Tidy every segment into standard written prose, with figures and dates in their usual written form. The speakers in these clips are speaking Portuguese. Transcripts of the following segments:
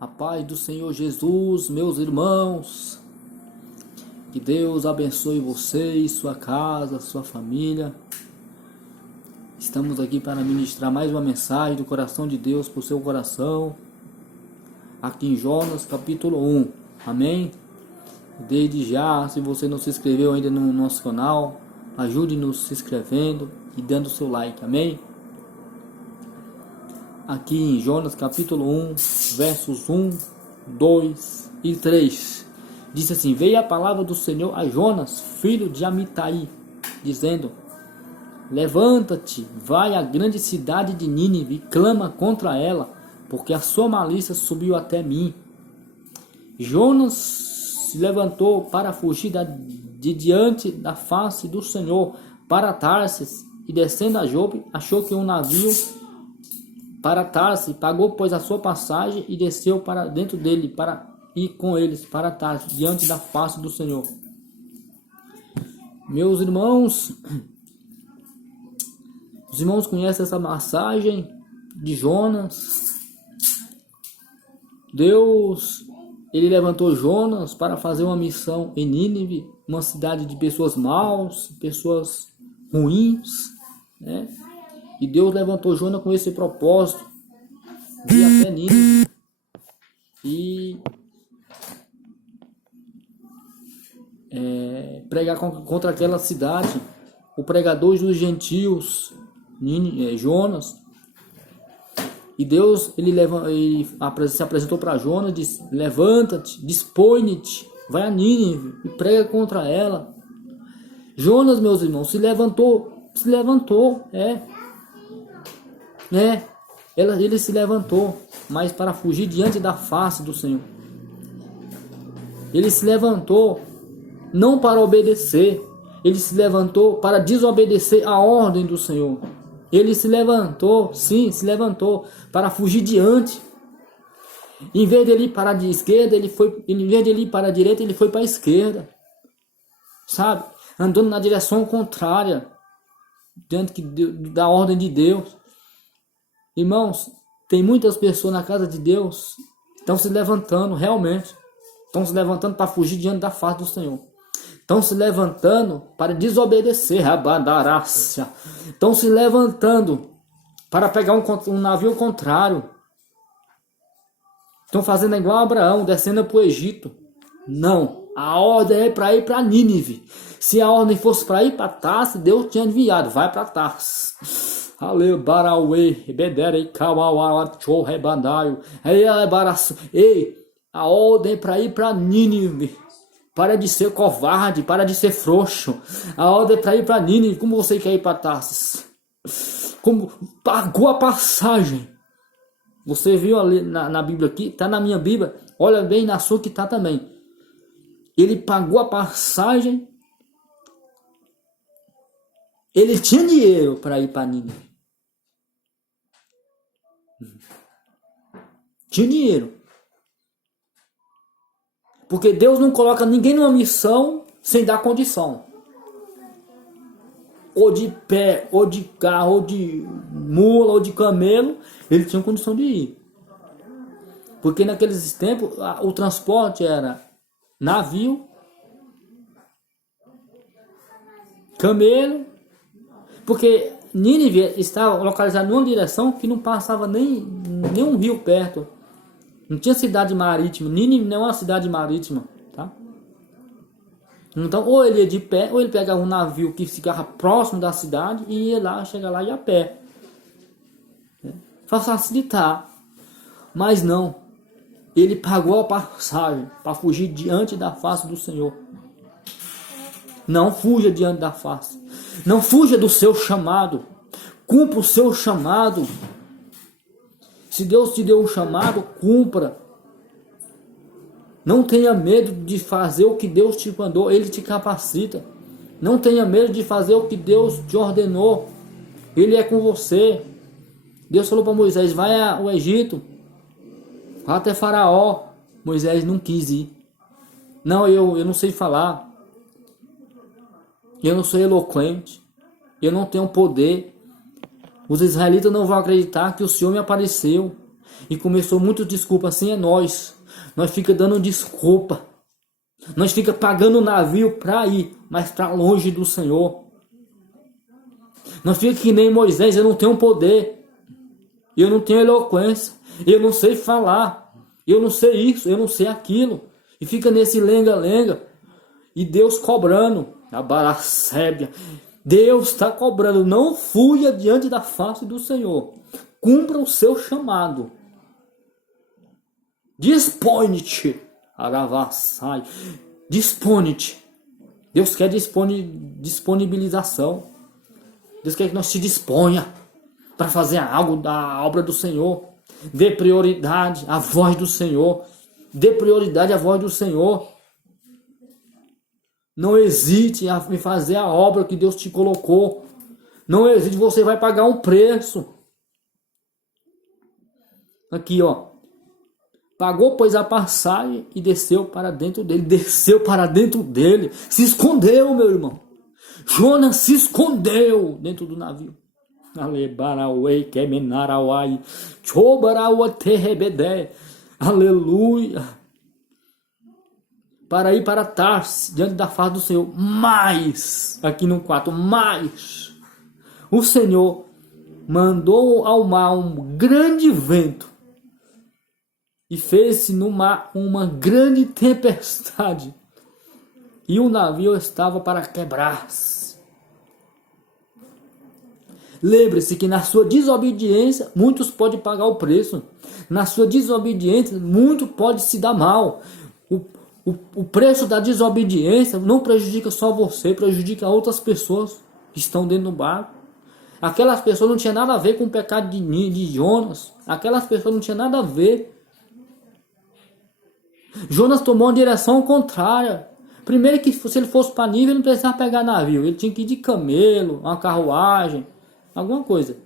A paz do Senhor Jesus, meus irmãos. Que Deus abençoe vocês, sua casa, sua família. Estamos aqui para ministrar mais uma mensagem do coração de Deus para o seu coração. Aqui em Jonas capítulo 1. Amém? Desde já, se você não se inscreveu ainda no nosso canal, ajude-nos se inscrevendo e dando o seu like. Amém? Aqui em Jonas capítulo 1, versos 1, 2 e 3. Diz assim: veio a palavra do Senhor a Jonas, filho de Amitai, dizendo: levanta-te, vai à grande cidade de Nínive e clama contra ela, porque a sua malícia subiu até mim. Jonas se levantou para fugir de diante da face do Senhor para Tarsis, e descendo a Jope, achou que um navio para Tarsis, pagou pois a sua passagem e desceu para dentro dele para ir com eles para Tarsis, diante da face do Senhor. Meus irmãos, os irmãos conhecem essa passagem de Jonas. Deus, ele levantou Jonas para fazer uma missão em Nínive, uma cidade de pessoas maus, pessoas ruins, né? E Deus levantou Jonas com esse propósito de ir até Nínive e pregar contra aquela cidade. O pregador dos gentios, Jonas. E Deus ele se apresentou para Jonas e disse: levanta-te, dispõe-te, vai a Nínive e prega contra ela. Jonas, meus irmãos, se levantou, ele se levantou, mas para fugir diante da face do Senhor. Ele se levantou não para obedecer, ele se levantou para desobedecer a ordem do Senhor. Ele se levantou para fugir diante. Em vez de ele ir para a esquerda, em vez de ele ir para a direita, ele foi para a esquerda. Sabe? Andando na direção contrária diante da ordem de Deus. Irmãos, tem muitas pessoas na casa de Deus que estão se levantando realmente. Estão se levantando para fugir diante da face do Senhor. Estão se levantando para desobedecer, rabandarácia. Estão se levantando para pegar um navio contrário. Estão fazendo igual a Abraão, descendo para o Egito. Não, a ordem é para ir para Nínive. Se a ordem fosse para ir para Tarsis, Deus tinha enviado, vai para Tarsis. Ei, a ordem é para ir para Nínive. Para de ser covarde, para de ser frouxo. A ordem é para ir para Nínive. Como você quer ir para Tarsis? Como pagou a passagem. Você viu ali na Bíblia aqui? Está na minha Bíblia. Olha bem na sua que está também. Ele pagou a passagem. Ele tinha dinheiro para ir para Nínive. Tinha dinheiro. Porque Deus não coloca ninguém numa missão sem dar condição. Ou de pé, ou de carro, ou de mula, ou de camelo, ele tinha condição de ir. Porque naqueles tempos o transporte era navio, camelo, porque Nínive estava localizada numa direção que não passava nem um rio perto. Não tinha cidade marítima. Nínive não é uma cidade marítima, tá? Então, ou ele ia de pé, ou ele pegava um navio que ficava próximo da cidade e ia lá, chega lá e ia a pé. Para facilitar. Mas não. Ele pagou a passagem para fugir diante da face do Senhor. Não fuja diante da face. Não fuja do seu chamado. Cumpra o seu chamado. Se Deus te deu um chamado, cumpra. Não tenha medo de fazer o que Deus te mandou, Ele te capacita. Não tenha medo de fazer o que Deus te ordenou, Ele é com você. Deus falou para Moisés: vai ao Egito, vai até Faraó. Moisés não quis ir. Não, eu não sei falar. Eu não sou eloquente. Eu não tenho poder. Os israelitas não vão acreditar que o Senhor me apareceu. E começou muito desculpa, assim é nós. Nós fica dando desculpa. Nós fica pagando o navio para ir, mas para longe do Senhor. Nós fica que nem Moisés, eu não tenho poder. Eu não tenho eloquência. Eu não sei falar. Eu não sei isso, eu não sei aquilo. E fica nesse lenga-lenga. E Deus cobrando. A baracébia. Deus está cobrando. Não fuja diante da face do Senhor. Cumpra o seu chamado. Dispõe-te. Aravassai. Dispõe-te. Deus quer disponibilização. Deus quer que nós se disponha para fazer algo da obra do Senhor. Dê prioridade à voz do Senhor. Dê prioridade à voz do Senhor. Não hesite em fazer a obra que Deus te colocou. Não hesite, você vai pagar um preço. Aqui, ó. Pagou, pois, a passagem e desceu para dentro dele. Desceu para dentro dele. Se escondeu, meu irmão. Jonas se escondeu dentro do navio. Aleluia. Para ir para Tarsis, diante da face do Senhor. Mas, aqui no 4, mas o Senhor mandou ao mar um grande vento e fez-se no mar uma grande tempestade, e o navio estava para quebrar-se. Lembre-se que na sua desobediência, muitos podem pagar o preço. Na sua desobediência, muito pode se dar mal. O preço da desobediência não prejudica só você, prejudica outras pessoas que estão dentro do barco. Aquelas pessoas não tinham nada a ver com o pecado de Jonas. Aquelas pessoas não tinham nada a ver. Jonas tomou uma direção contrária. Primeiro que se ele fosse para Nínive, ele não precisava pegar navio. Ele tinha que ir de camelo, uma carruagem, alguma coisa.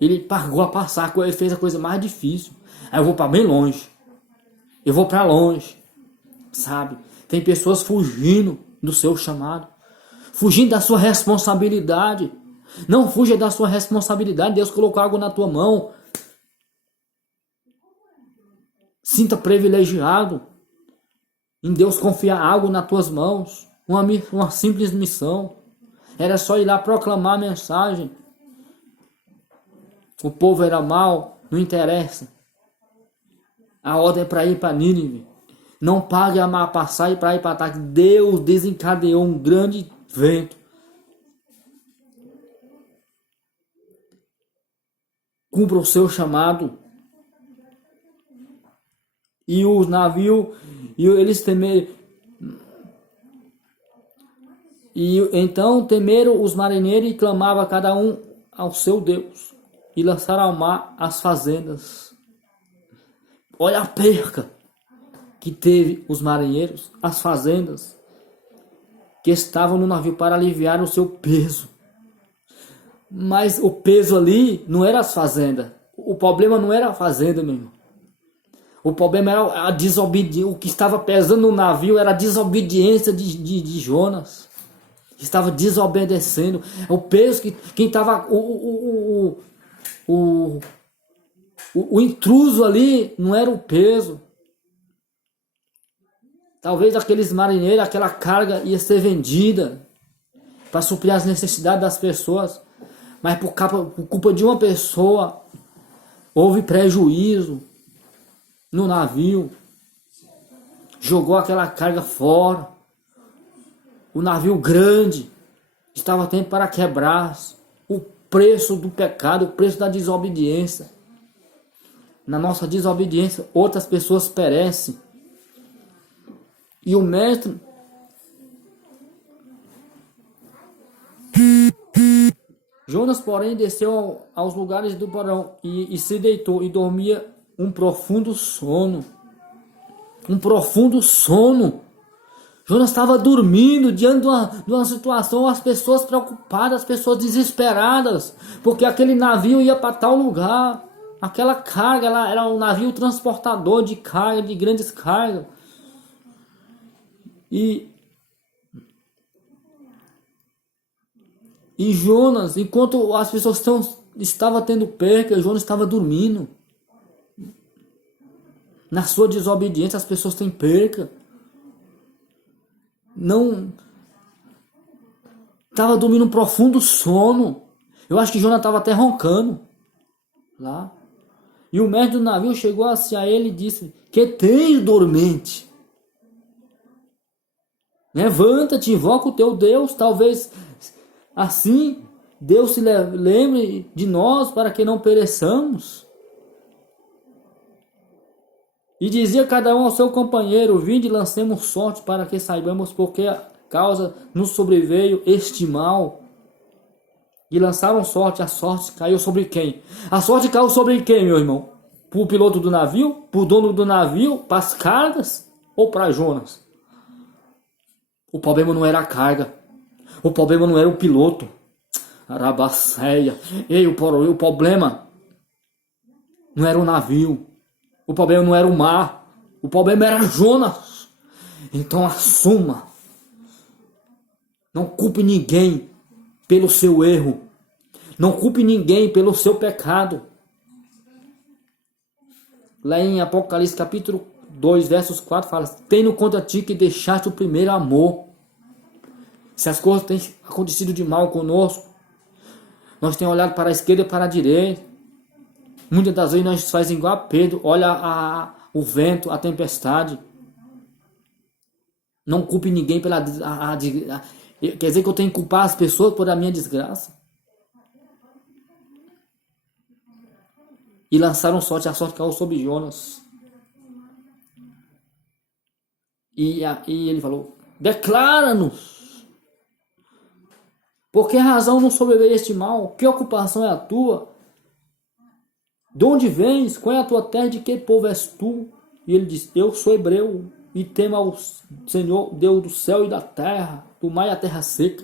Ele pagou a passar, ele fez a coisa mais difícil. Aí eu vou para bem longe. Eu vou para longe. Sabe? Tem pessoas fugindo do seu chamado. Fugindo da sua responsabilidade. Não fuja da sua responsabilidade. Deus colocou algo na tua mão. Sinta privilegiado em Deus confiar algo nas tuas mãos. Uma simples missão. Era só ir lá proclamar a mensagem. O povo era mau, não interessa. A ordem é para ir para Nínive. Não pague a passagem para ir para ataque. Deus desencadeou um grande vento. Cumpra o seu chamado. E os navios, e eles temeram. E então temeram os marinheiros e clamavam cada um ao seu Deus. E lançaram ao mar as fazendas. Olha a perca que teve os marinheiros, as fazendas, que estavam no navio para aliviar o seu peso. Mas o peso ali não era as fazendas. O problema não era a fazenda, meu irmão. O problema era a desobediência. O que estava pesando no navio era a desobediência de Jonas. Estava desobedecendo. O peso que quem estava... O intruso ali não era o peso. Talvez aqueles marinheiros, aquela carga ia ser vendida para suprir as necessidades das pessoas. Mas por culpa de uma pessoa, houve prejuízo no navio. Jogou aquela carga fora. O navio grande estava tempo para quebrar. O preço do pecado, o preço da desobediência. Na nossa desobediência, outras pessoas perecem. E o mestre Jonas, porém, desceu aos lugares do porão e se deitou e dormia um profundo sono. Um profundo sono. Jonas estava dormindo diante de uma situação, as pessoas preocupadas, as pessoas desesperadas, porque aquele navio ia para tal lugar. Aquela carga era um navio transportador de carga, de grandes cargas. E Jonas, enquanto as pessoas estão estava tendo perca, Jonas estava dormindo. Na sua desobediência as pessoas têm perca. Não estava dormindo um profundo sono. Eu acho que Jonas estava até roncando lá. E o mestre do navio chegou assim a ele e disse: que tens, dormente? Levanta-te, invoca o teu Deus. Talvez assim Deus se lembre de nós para que não pereçamos. E dizia cada um ao seu companheiro: vinde, lancemos sorte para que saibamos por que causa nos sobreveio este mal. E lançaram sorte. A sorte caiu sobre quem? A sorte caiu sobre quem, meu irmão? Para o piloto do navio? Para o dono do navio? Para as cargas? Ou para Jonas? O problema não era a carga. O problema não era o piloto. Arabaceia. Ei, o problema não era o navio. O problema não era o mar. O problema era Jonas. Então assuma. Não culpe ninguém pelo seu erro. Não culpe ninguém pelo seu pecado. Lá em Apocalipse capítulo 2, versos 4 fala: tenho contra ti que deixaste o primeiro amor. Se as coisas têm acontecido de mal conosco, nós temos olhado para a esquerda e para a direita. Muitas das vezes nós fazemos igual a Pedro, olha o vento, a tempestade. Não culpe ninguém pela quer dizer que eu tenho que culpar as pessoas por a minha desgraça. E lançaram sorte, a sorte caiu sobre Jonas. E ele falou: declara-nos. Por que razão não sobreveio este mal? Que ocupação é a tua? De onde vens? Qual é a tua terra? De que povo és tu? E ele disse: eu sou hebreu e temo ao Senhor, Deus do céu e da terra, do mar e a terra seca.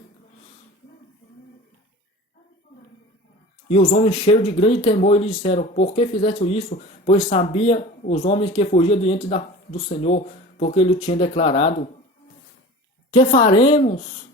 E os homens, cheios de grande temor, lhe disseram: por que fizeste isso? Pois sabia os homens que fugiam diante do Senhor, porque ele o tinha declarado. Que faremos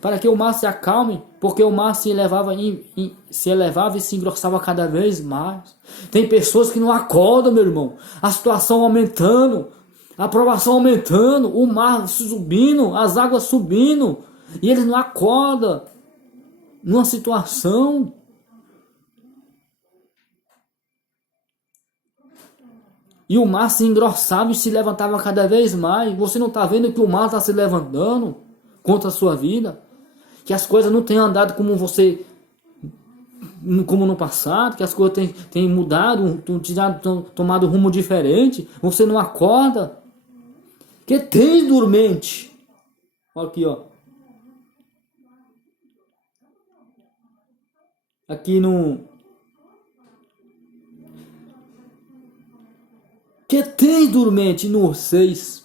para que o mar se acalme? Porque o mar se elevava e se engrossava cada vez mais. Tem pessoas que não acordam, meu irmão. A situação aumentando, a provação aumentando, o mar subindo, as águas subindo, e eles não acordam numa situação. E o mar se engrossava e se levantava cada vez mais. Você não está vendo que o mar está se levantando contra a sua vida? Que as coisas não têm andado como no passado, que as coisas têm mudado, tomado rumo diferente. Você não acorda. Que tem dormente. Olha aqui, ó. Aqui no... Que tem dormente no 6.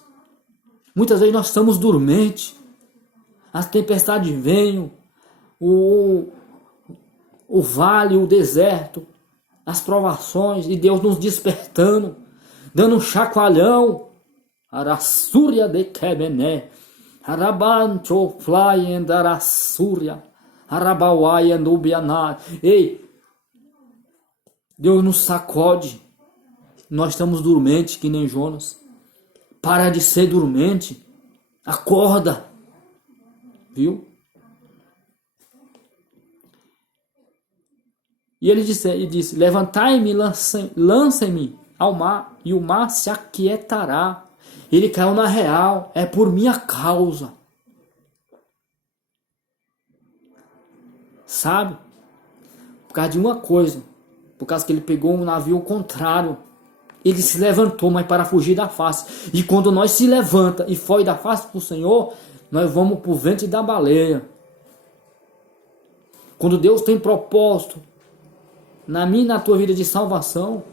Muitas vezes nós estamos dormentes. As tempestades vêm, o vale, o deserto, as provações, e Deus nos despertando, dando um chacoalhão. Arassúria de Kebené, Arabancho fly and Arassúria, Arabauai and Ubianá. Ei, Deus nos sacode. Nós estamos dormentes que nem Jonas. Para de ser dormente. Acorda. Viu? E ele disse: levantai-me, lancem-me ao mar, e o mar se aquietará. Ele caiu na real. É por minha causa. Sabe? Por causa de uma coisa. Por causa que ele pegou um navio contrário. Ele se levantou, mas para fugir da face. E quando nós se levanta e foge da face para o Senhor, nós vamos para o ventre da baleia. Quando Deus tem propósito na minha e na tua vida de salvação.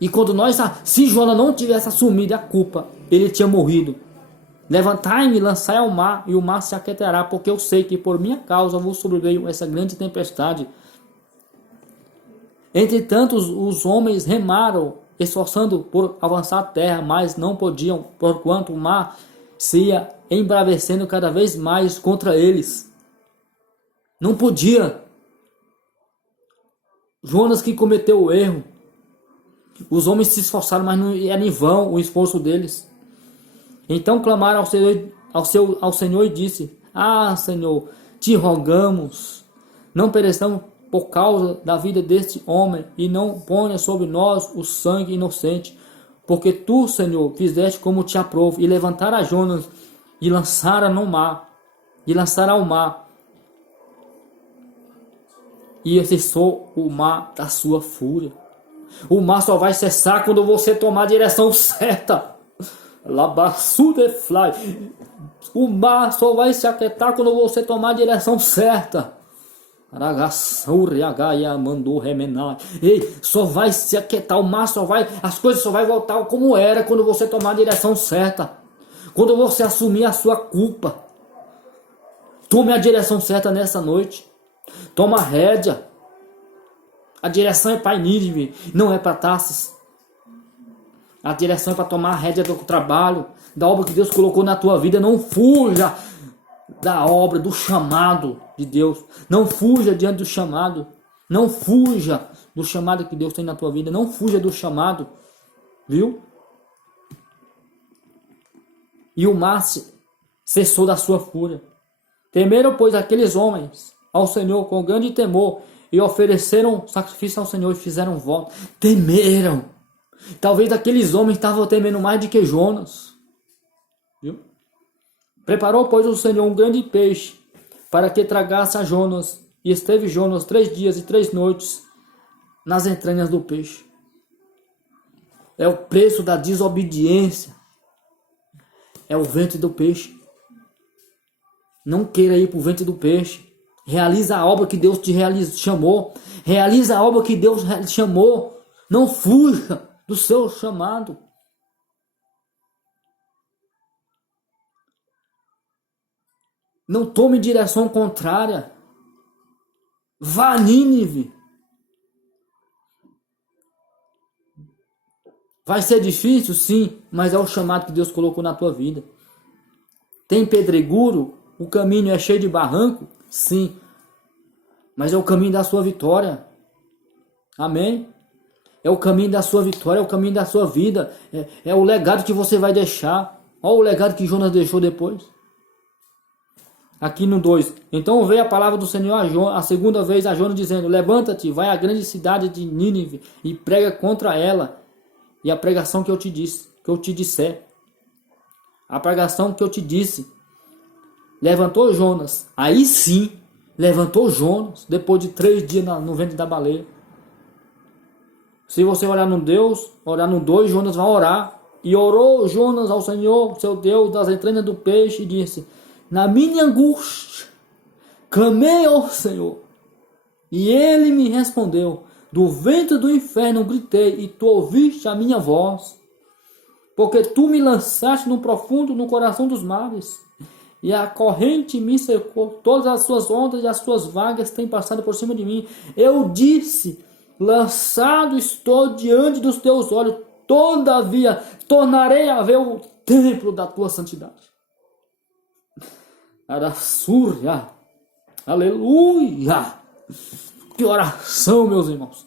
E quando se Jonas não tivesse assumido a culpa, ele tinha morrido. Levantai-me, lançai ao mar, e o mar se aquietará, porque eu sei que por minha causa vos sobreveio essa grande tempestade. Entretanto, os homens remaram, esforçando por avançar a terra, mas não podiam, porquanto o mar se ia embravecendo cada vez mais contra eles. Não podia. Jonas que cometeu o erro. Os homens se esforçaram, mas não era em vão o esforço deles. Então clamaram ao Senhor e disse: Ah, Senhor, te rogamos, não pereçamos por causa da vida deste homem, e não ponha sobre nós o sangue inocente, porque tu, Senhor, fizeste como te aprouve, e levantaram a Jonas e lançaram no mar, e lançaram ao mar, e cessou o mar da sua fúria. O mar só vai cessar quando você tomar a direção certa. O mar só vai se aquietar quando você tomar a direção certa. Ei, só vai se aquietar, o mar só vai, as coisas só vai voltar como era quando você tomar a direção certa. Quando você assumir a sua culpa. Tome a direção certa nessa noite. Toma a rédea. A direção é para Nínive, não é para Tarsis. A direção é para tomar a rédea do trabalho, da obra que Deus colocou na tua vida. Não fuja da obra, do chamado de Deus. Não fuja diante do chamado. Não fuja do chamado que Deus tem na tua vida. Não fuja do chamado. Viu? E o mar cessou da sua fúria. Temeram, pois, aqueles homens ao Senhor com grande temor, e ofereceram sacrifício ao Senhor e fizeram voto. Temeram. Talvez aqueles homens estavam temendo mais do que Jonas. Viu? Preparou, pois, o Senhor um grande peixe para que tragasse a Jonas. E esteve Jonas 3 dias e 3 noites nas entranhas do peixe. É o preço da desobediência. É o ventre do peixe. Não queira ir para o ventre do peixe. Realiza a obra que Deus te chamou. Realiza a obra que Deus chamou. Não fuja do seu chamado. Não tome direção contrária. Vá a Nínive. Vai ser difícil, sim, mas é o chamado que Deus colocou na tua vida. Tem pedregulho, o caminho é cheio de barranco, sim, mas é o caminho da sua vitória. Amém? É o caminho da sua vitória, é o caminho da sua vida, é o legado que você vai deixar. Olha o legado que Jonas deixou depois. Aqui no 2. Então veio a palavra do Senhor a segunda vez a Jonas, dizendo: Levanta-te, vai à grande cidade de Nínive e prega contra ela. E a pregação que eu te disser. A pregação que eu te disse. Levantou Jonas. Aí sim, levantou Jonas, depois de 3 dias no ventre da baleia. Se você olhar no 2, Jonas vai orar. E orou Jonas ao Senhor, seu Deus, das entranhas do peixe, e disse: Na minha angústia, clamei ao Senhor, e ele me respondeu. Do ventre do inferno gritei, e tu ouviste a minha voz. Porque tu me lançaste no profundo, no coração dos mares, e a corrente me cercou. Todas as suas ondas e as suas vagas têm passado por cima de mim. Eu disse: lançado estou diante dos teus olhos, todavia tornarei a ver o templo da tua santidade. Arassúria, aleluia. Que oração, meus irmãos.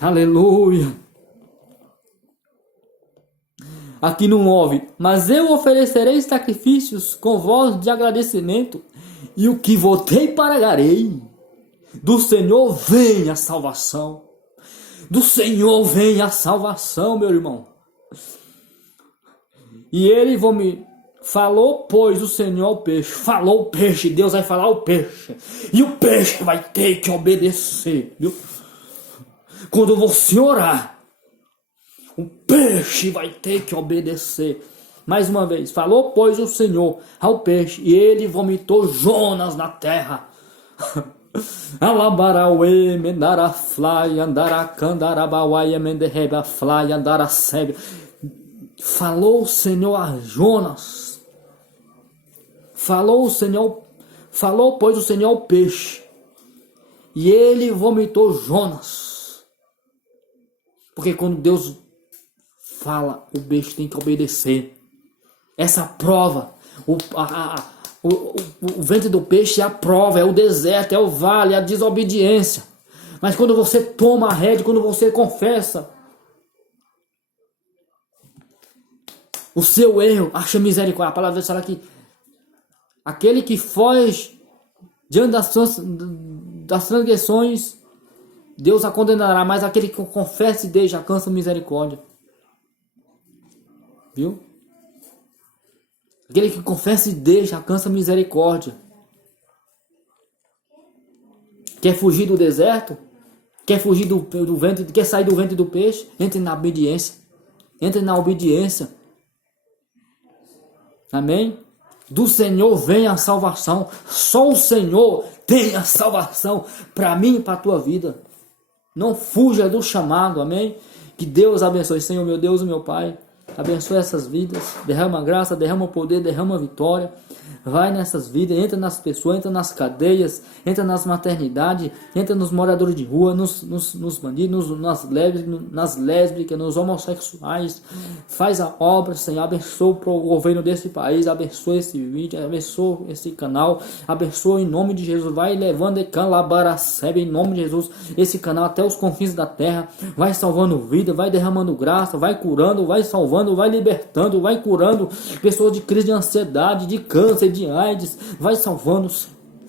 Aleluia. Aqui no 9. Mas eu oferecerei sacrifícios com voz de agradecimento, e o que votei pagarei. Do Senhor vem a salvação. Do Senhor vem a salvação, meu irmão. E ele falou, pois, o Senhor ao peixe. Falou o peixe, Deus vai falar ao peixe. E o peixe vai ter que obedecer, viu? Quando você orar, o peixe vai ter que obedecer. Mais uma vez, falou, pois, o Senhor ao peixe, e ele vomitou Jonas na terra. Alabarauê, mendarafly, andaracandarabauai, menderrebafly, andaracebe. Falou o Senhor a Jonas. Falou, pois, o Senhor ao peixe, e ele vomitou Jonas. Porque quando Deus fala, o peixe tem que obedecer. Essa prova, O ventre do peixe é a prova, é o deserto, é o vale, é a desobediência. Mas quando você toma a rédea, quando você confessa o seu erro, acha misericórdia. A palavra fala que aquele que foge diante das transgressões, Deus a condenará, mas aquele que confessa e deixa alcança misericórdia. Viu? Aquele que confessa e deixa alcança misericórdia. Quer fugir do deserto? Quer fugir do ventre? Quer sair do ventre do peixe? Entre na obediência. Entre na obediência. Amém? Do Senhor vem a salvação. Só o Senhor tem a salvação para mim e para a tua vida. Não fuja do chamado. Amém? Que Deus abençoe. Senhor, meu Deus e meu Pai, abençoe essas vidas. Derrama graça, derrama poder, derrama vitória. Vai nessas vidas, entra nas pessoas, entra nas cadeias, entra nas maternidades, entra nos moradores de rua, nos bandidos, nas lésbicas, nos homossexuais. Faz a obra, Senhor. Abençoa o governo desse país, abençoa esse vídeo, abençoa esse canal, abençoa em nome de Jesus. Vai levando e calabaracebe em nome de Jesus esse canal até os confins da terra. Vai salvando vida, vai derramando graça, vai curando, vai salvando, vai libertando, vai curando pessoas de crise de ansiedade, de câncer, de AIDS, vai salvando,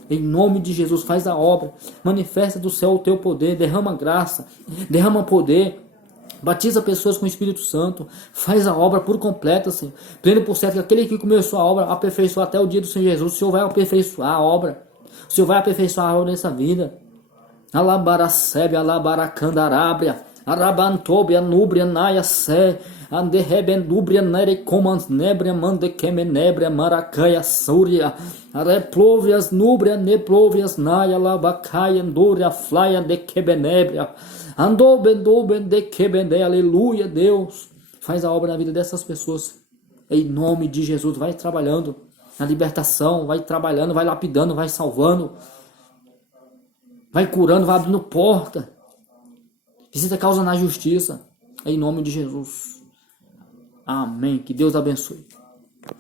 em nome de Jesus. Faz a obra, manifesta do céu o teu poder, derrama graça, derrama poder, batiza pessoas com o Espírito Santo, faz a obra por completa, Senhor. Pleno por certo que aquele que começou a obra aperfeiçoar até o dia do Senhor Jesus. O Senhor vai aperfeiçoar a obra, o Senhor vai aperfeiçoar a obra dessa vida. Alabaracebe, alabaracandarábria, arabantobia, núbria, naia, sé, anderrebendubria, nere, comans, nebria, mande, kemenebria, maracaia, súria, replovias, núbria, neplovias, naia, labacaia, andúria, flaia, de kebenebria, andobendoben, de kebene, aleluia, Deus. Faz a obra na vida dessas pessoas, em nome de Jesus. Vai trabalhando na libertação, vai trabalhando, vai lapidando, vai salvando, vai curando, vai abrindo porta. Visita causa na justiça. Em nome de Jesus. Amém. Que Deus abençoe.